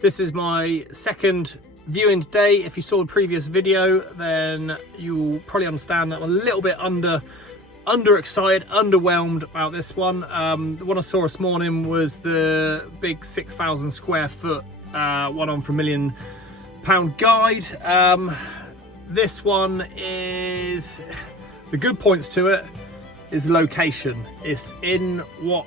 This is my second viewing today. If you saw the previous video, then you'll probably understand that I'm a little bit underexcited, underwhelmed about this one. The one I saw this morning was the big 6,000 square foot one on for £1 million guide. This one is, the good points to it is the location. It's in what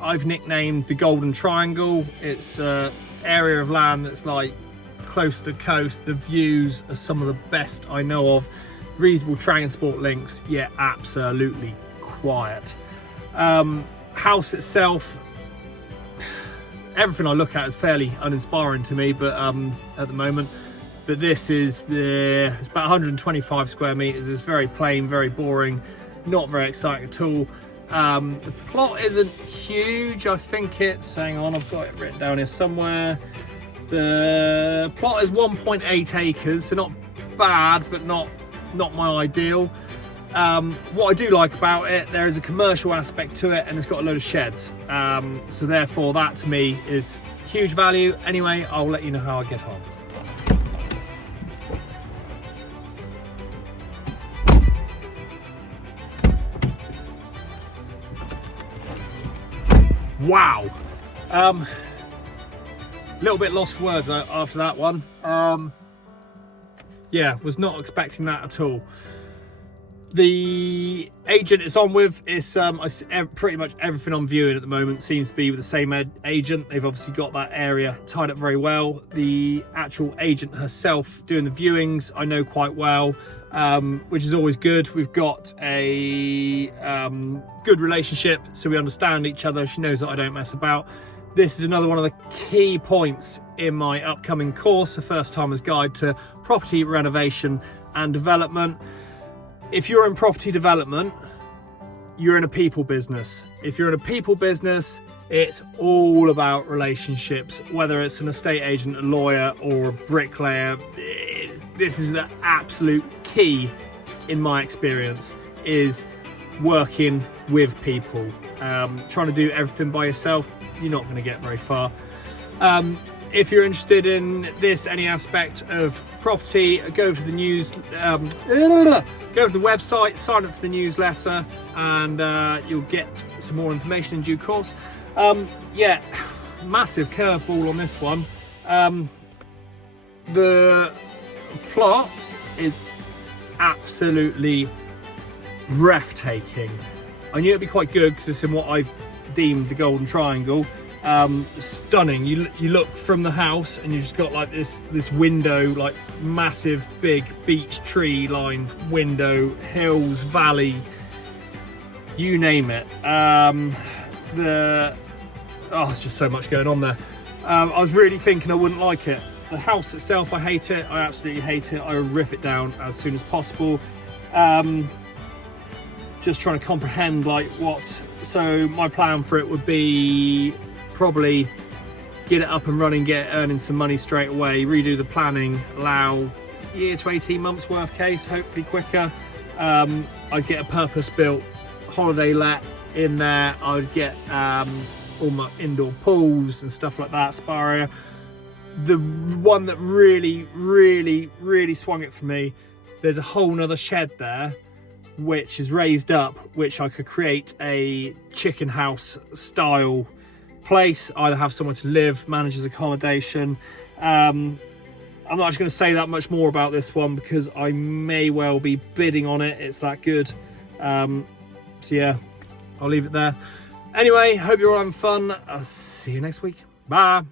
I've nicknamed the Golden Triangle. It's an area of land that's like close to the coast. The views are some of the best I know of. Reasonable transport links, yet absolutely quiet. House itself, everything I look at is fairly uninspiring to me, but at the moment. But this is, it's about 125 square meters. It's very plain, very boring, not very exciting at all. The plot isn't huge. I think it's, hang on, I've got it written down here somewhere. The plot is 1.8 acres, so not bad, but not my ideal. What I do like about it, there is a commercial aspect to it, and it's got a load of sheds. So therefore, that to me is huge value. Anyway, I'll let you know how I get on. Wow. Little bit lost for words after that one. Yeah, was not expecting that at all. The agent it's on with is pretty much everything I'm viewing at the moment seems to be with the same agent. They've obviously got that area tied up very well. The actual agent herself doing the viewings I know quite well, which is always good. We've got a good relationship, so we understand each other. She knows that I don't mess about. This is another one of the key points in my upcoming course, the First Timer's Guide to Property Renovation and Development. If you're in property development, you're in a people business. If you're in a people business, it's all about relationships, whether it's an estate agent, a lawyer, or a bricklayer. This is the absolute key, in my experience, is working with people. Trying to do everything by yourself, you're not going to get very far. If you're interested in this, any aspect of property, go to the news, go to the website, sign up to the newsletter, and you'll get some more information in due course. Yeah, massive curveball on this one. The plot is absolutely breathtaking. I knew it'd be quite good because it's in what I've deemed the Golden Triangle. Stunning. You look from the house and you've just got like this window, like massive big beech tree lined window, hills, valley, you name it. There's just so much going on there. I was really thinking I wouldn't like it. The house itself, I hate it. I absolutely hate it. I will rip it down as soon as possible. Just trying to comprehend like what. So my plan for it would be probably get it up and running, earning some money straight away, redo the planning, allow year to 18 months worst case, hopefully quicker. I'd get a purpose-built holiday let in there. I'd get all my indoor pools and stuff like that, spa area. The one that really swung it for me, there's a whole nother shed there which is raised up, which I could create a chicken house style place, either have somewhere to live, manager's accommodation. I'm not just going to say that much more about this one because I may well be bidding on it. It's that good. So yeah, I'll leave it there. Anyway, hope you're all having fun. I'll see you next week. Bye.